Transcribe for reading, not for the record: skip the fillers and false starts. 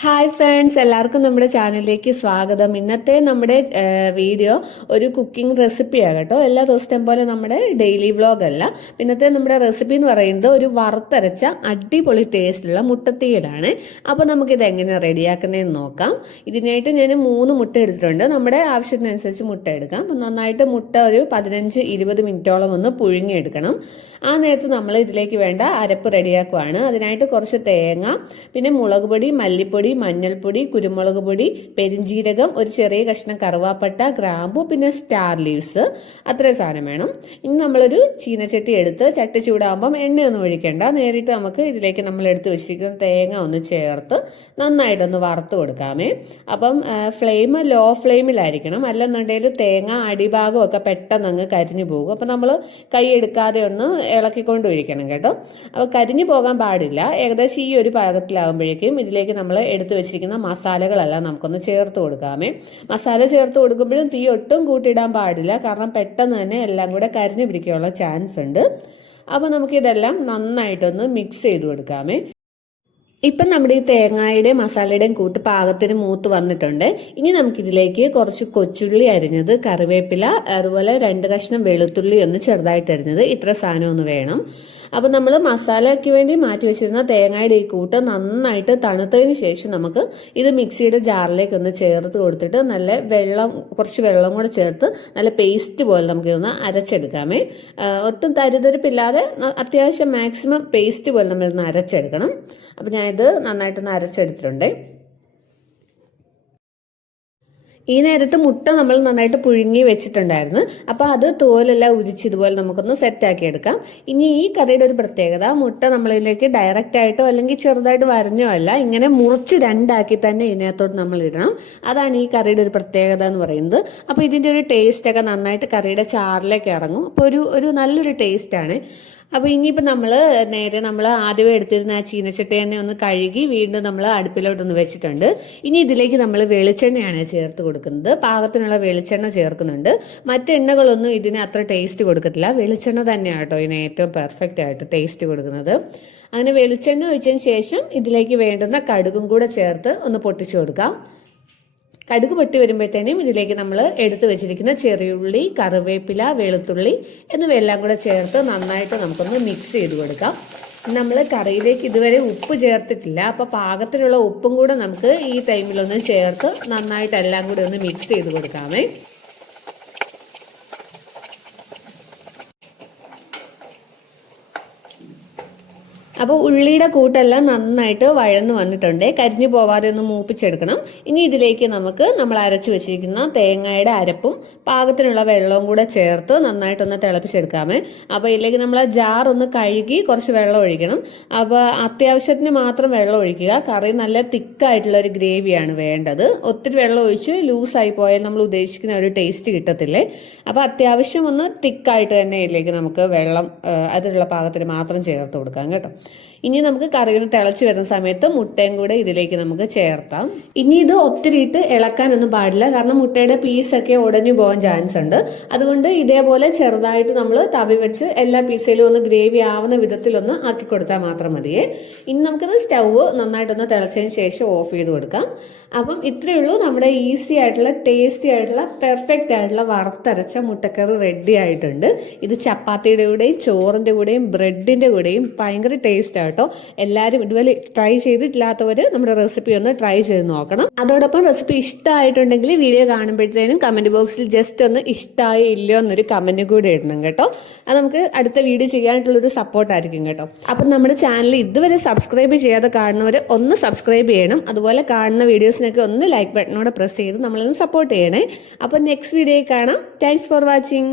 Hi friends, എല്ലാവർക്കും നമ്മുടെ ചാനലിലേക്ക് സ്വാഗതം. ഇന്നത്തെ നമ്മുടെ വീഡിയോ ഒരു കുക്കിംഗ് റെസിപ്പിയാണ് കേട്ടോ. എല്ലാ ദിവസത്തെയും പോലെ നമ്മുടെ ഡെയിലി വ്ലോഗ് അല്ല. ഇന്നത്തെ നമ്മുടെ റെസിപ്പി എന്ന് പറയുന്നത് ഒരു വറുത്തരച്ച അടിപൊളി ടേസ്റ്റുള്ള മുട്ടത്തീയലാണ്. അപ്പോൾ നമുക്കിത് എങ്ങനെ റെഡിയാക്കുന്നതെന്ന് നോക്കാം. ഇതിനായിട്ട് ഞാൻ 3 മുട്ട എടുത്തിട്ടുണ്ട്. നമ്മുടെ ആവശ്യത്തിനനുസരിച്ച് മുട്ട എടുക്കാം. അപ്പം നന്നായിട്ട് മുട്ട ഒരു 15-20 മിനിറ്റോളം ഒന്ന് പുഴുങ്ങിയെടുക്കണം. ആ നേരത്ത് നമ്മൾ ഇതിലേക്ക് വേണ്ട അരപ്പ് റെഡിയാക്കുവാണ്. അതിനായിട്ട് കുറച്ച് തേങ്ങ, പിന്നെ മുളക് പൊടി, മല്ലിപ്പൊടി, മഞ്ഞൾപ്പൊടി, കുരുമുളക് പൊടി, പെരിഞ്ജീരകം, ഒരു ചെറിയ കഷ്ണം കറുവാപ്പട്ട, ഗ്രാമ്പു, പിന്നെ സ്റ്റാർ ലീവ്സ്, അത്രയും സാധനം വേണം. ഇനി നമ്മളൊരു ചീനച്ചട്ടി എടുത്ത് ചട്ടി ചൂടാകുമ്പം എണ്ണയൊന്നും ഒഴിക്കേണ്ട. നേരിട്ട് നമുക്ക് ഇതിലേക്ക് നമ്മൾ എടുത്ത് വെച്ചിരിക്കുന്ന തേങ്ങ ഒന്ന് ചേർത്ത് നന്നായിട്ടൊന്ന് വറുത്ത് കൊടുക്കാമേ. അപ്പം ഫ്ലെയിം ലോ ഫ്ലെയിമിലായിരിക്കണം, അല്ലെന്നുണ്ടെങ്കിൽ തേങ്ങ അടിഭാഗമൊക്കെ പെട്ടെന്ന് അങ്ങ് കരിഞ്ഞു പോകും. അപ്പം നമ്മൾ കൈ എടുക്കാതെ ഒന്ന് ഇളക്കിക്കൊണ്ടിരിക്കണം കേട്ടോ. അപ്പോൾ കരിഞ്ഞു പോകാൻ പാടില്ല. ഏകദേശം ഈ ഒരു പാകത്തിലാകുമ്പോഴേക്കും ഇതിലേക്ക് നമ്മൾ എടുത്തു വെച്ചിരിക്കുന്ന മസാലകളെല്ലാം നമുക്കൊന്ന് ചേർത്ത് കൊടുക്കാമേ. മസാല ചേർത്ത് കൊടുക്കുമ്പോഴും തീ ഒട്ടും കൂട്ടിയിടാൻ പാടില്ല, കാരണം പെട്ടെന്ന് തന്നെ എല്ലാം കൂടെ കരിഞ്ഞു പിടിക്കാനുള്ള ചാൻസ് ഉണ്ട്. അപ്പോൾ നമുക്കിതെല്ലാം നന്നായിട്ടൊന്ന് മിക്സ് ചെയ്ത് കൊടുക്കാമേ. ഇപ്പം നമ്മുടെ ഈ തേങ്ങയുടെയും മസാലയുടെയും കൂട്ട് പാകത്തിന് മൂത്ത് വന്നിട്ടുണ്ട്. ഇനി നമുക്കിതിലേക്ക് കുറച്ച് കൊച്ചുള്ളി അരിഞ്ഞത്, കറിവേപ്പില, അതുപോലെ 2 കഷ്ണം വെളുത്തുള്ളി ഒന്ന് ചെറുതായിട്ട് അരിഞ്ഞത്, ഇത്ര സാധനം ഒന്ന് വേണം. അപ്പം നമ്മൾ മസാലയ്ക്ക് വേണ്ടി മാറ്റി വെച്ചിരുന്ന തേങ്ങയുടെ ഈ കൂട്ട് നന്നായിട്ട് തണുത്തതിന് ശേഷം നമുക്ക് ഇത് മിക്സിയുടെ ജാറിലേക്ക് ഒന്ന് ചേർത്ത് കൊടുത്തിട്ട് നല്ല കുറച്ച് വെള്ളം കൂടെ ചേർത്ത് നല്ല പേസ്റ്റ് പോലെ നമുക്കിതൊന്ന് അരച്ചെടുക്കാമേ. ഒട്ടും തരിതരിപ്പില്ലാതെ അത്യാവശ്യം മാക്സിമം പേസ്റ്റ് പോലെ നമ്മളിന്ന് അരച്ചെടുക്കണം. അപ്പം ഞാനിത് നന്നായിട്ടൊന്ന് അരച്ചെടുത്തിട്ടുണ്ട്. ഈ നേരത്ത് മുട്ട നമ്മൾ നന്നായിട്ട് പുഴുങ്ങി വെച്ചിട്ടുണ്ടായിരുന്നു. അപ്പോൾ അത് തോലെല്ലാം ഉരിച്ച് ഇതുപോലെ നമുക്കൊന്ന് സെറ്റാക്കി എടുക്കാം. ഇനി ഈ കറിയുടെ ഒരു പ്രത്യേകത, മുട്ട നമ്മളിലേക്ക് ഡയറക്റ്റ് ആയിട്ടോ അല്ലെങ്കിൽ ചെറുതായിട്ട് വരഞ്ഞോ അല്ല, ഇങ്ങനെ മുറിച്ച് 2 ആക്കി തന്നെ ഇതിനകത്തോട്ട് നമ്മൾ ഇടണം. അതാണ് ഈ കറിയുടെ ഒരു പ്രത്യേകത എന്ന് പറയുന്നത്. അപ്പോൾ ഇതിൻ്റെ ഒരു ടേസ്റ്റൊക്കെ നന്നായിട്ട് കറിയുടെ ചാറിലേക്ക് ഇറങ്ങും. അപ്പോൾ ഒരു നല്ലൊരു ടേസ്റ്റാണ്. അപ്പോൾ ഇനിയിപ്പോൾ നമ്മൾ ആദ്യമേ എടുത്തിരുന്ന ആ ചീനച്ചട്ടി തന്നെ ഒന്ന് കഴുകി വീണ്ടും നമ്മൾ അടുപ്പിലോട്ടൊന്ന് വെച്ചിട്ടുണ്ട്. ഇനി ഇതിലേക്ക് നമ്മൾ വെളിച്ചെണ്ണയാണ് ചേർത്ത് കൊടുക്കുന്നത്. പാകത്തിനുള്ള വെളിച്ചെണ്ണ ചേർക്കുന്നുണ്ട്. മറ്റെണ്ണകളൊന്നും ഇതിന് അത്ര ടേസ്റ്റ് കൊടുക്കത്തില്ല. വെളിച്ചെണ്ണ തന്നെയാണ് കേട്ടോ ഇതിന് ഏറ്റവും പെർഫെക്റ്റ് ആയിട്ട് ടേസ്റ്റ് കൊടുക്കുന്നത്. അങ്ങനെ വെളിച്ചെണ്ണ ഒഴിച്ചതിന് ശേഷം ഇതിലേക്ക് വേണ്ടുന്ന കടുകും കൂടെ ചേർത്ത് ഒന്ന് പൊട്ടിച്ചു കൊടുക്കാം. കടുക് പൊട്ടി വരുമ്പോഴത്തേനും ഇതിലേക്ക് നമ്മൾ എടുത്തു വെച്ചിരിക്കുന്ന ചെറിയുള്ളി, കറിവേപ്പില, വെളുത്തുള്ളി എന്നിവയെല്ലാം കൂടെ ചേർത്ത് നന്നായിട്ട് നമുക്കൊന്ന് മിക്സ് ചെയ്ത് കൊടുക്കാം. നമ്മൾ കറിയിലേക്ക് ഇതുവരെ ഉപ്പ് ചേർത്തിട്ടില്ല. അപ്പോൾ പാകത്തിനുള്ള ഉപ്പും കൂടെ നമുക്ക് ഈ ടൈമിലൊന്ന് ചേർത്ത് നന്നായിട്ട് എല്ലാം കൂടെ ഒന്ന് മിക്സ് ചെയ്ത് കൊടുക്കാമേ. അപ്പോൾ ഉള്ളിയുടെ കൂട്ടെല്ലാം നന്നായിട്ട് വഴന്ന് വന്നിട്ടുണ്ട്. കരിഞ്ഞു പോവാതെ ഒന്ന് മൂപ്പിച്ചെടുക്കണം. ഇനി ഇതിലേക്ക് നമ്മൾ അരച്ചു വെച്ചിരിക്കുന്ന തേങ്ങയുടെ അരപ്പും പാകത്തിനുള്ള വെള്ളവും കൂടെ ചേർത്ത് നന്നായിട്ടൊന്ന് തിളപ്പിച്ചെടുക്കാമേ. അപ്പോൾ ഇതിലേക്ക് നമ്മൾ ജാർ ഒന്ന് കഴുകി കുറച്ച് വെള്ളം ഒഴിക്കണം. അപ്പോൾ അത്യാവശ്യത്തിന് മാത്രം വെള്ളം ഒഴിക്കുക. കറി നല്ല തിക്കായിട്ടുള്ള ഒരു ഗ്രേവിയാണ് വേണ്ടത്. ഒത്തിരി വെള്ളം ഒഴിച്ച് ലൂസായി പോയാൽ നമ്മൾ ഉദ്ദേശിക്കുന്ന ഒരു ടേസ്റ്റ് കിട്ടത്തില്ലേ. അപ്പോൾ അത്യാവശ്യം ഒന്ന് തിക്കായിട്ട് തന്നെ ഇതിലേക്ക് നമുക്ക് വെള്ളം അതിലുള്ള പാകത്തിന് മാത്രം ചേർത്ത് കൊടുക്കാം കേട്ടോ. ഇനി നമുക്ക് കറികൾ തിളച്ച് വരുന്ന സമയത്ത് മുട്ടയും കൂടെ ഇതിലേക്ക് നമുക്ക് ചേർത്താം. ഇനി ഇത് ഒത്തിരി ഇട്ട് ഇളക്കാനൊന്നും പാടില്ല, കാരണം മുട്ടയുടെ പീസൊക്കെ ഉടഞ്ഞു പോകാൻ ചാൻസ് ഉണ്ട്. അതുകൊണ്ട് ഇതേപോലെ ചെറുതായിട്ട് നമ്മൾ തവി വെച്ച് എല്ലാ പീസിലും ഒന്ന് ഗ്രേവി ആവുന്ന വിധത്തിലൊന്ന് ആക്കി കൊടുത്താൽ മാത്രം മതിയേ. ഇനി നമുക്കത് സ്റ്റൗവ് നന്നായിട്ടൊന്ന് തിളച്ചതിന് ശേഷം ഓഫ് ചെയ്ത് കൊടുക്കാം. അപ്പം ഇത്രയേ ഉള്ളൂ, നമ്മുടെ ഈസി ആയിട്ടുള്ള ടേസ്റ്റി ആയിട്ടുള്ള പെർഫെക്റ്റ് ആയിട്ടുള്ള വറുത്തരച്ച മുട്ടക്കറി റെഡി ആയിട്ടുണ്ട്. ഇത് ചപ്പാത്തിയുടെ കൂടെയും ചോറിൻ്റെ കൂടെയും ബ്രെഡിൻ്റെ കൂടെയും ഭയങ്കര ടേസ്റ്റ് കേട്ടോ. എല്ലാവരും ഇതുപോലെ ട്രൈ ചെയ്തിട്ടില്ലാത്തവർ നമ്മുടെ റെസിപ്പി ഒന്ന് ട്രൈ ചെയ്ത് നോക്കണം. അതോടൊപ്പം റെസിപ്പി ഇഷ്ടമായിട്ടുണ്ടെങ്കിൽ വീഡിയോ കാണുമ്പോഴത്തേനും കമന്റ് ബോക്സിൽ ജസ്റ്റ് ഒന്ന് ഇഷ്ടമായോ ഇല്ലയോ എന്നൊരു കമന്റ് കൂടെ ഇടണം കേട്ടോ. അത് നമുക്ക് അടുത്ത വീഡിയോ ചെയ്യാനായിട്ടുള്ളൊരു സപ്പോർട്ടായിരിക്കും കേട്ടോ. അപ്പം നമ്മുടെ ചാനൽ ഇതുവരെ സബ്സ്ക്രൈബ് ചെയ്യാതെ കാണുന്നവർ ഒന്ന് സബ്സ്ക്രൈബ് ചെയ്യണം. അതുപോലെ കാണുന്ന വീഡിയോസിനൊക്കെ ഒന്ന് ലൈക്ക് ബട്ടണോടെ പ്രസ് ചെയ്ത് നമ്മളൊന്ന് സപ്പോർട്ട് ചെയ്യണേ. അപ്പം നെക്സ്റ്റ് വീഡിയോയിൽ കാണാം. Thanks for watching.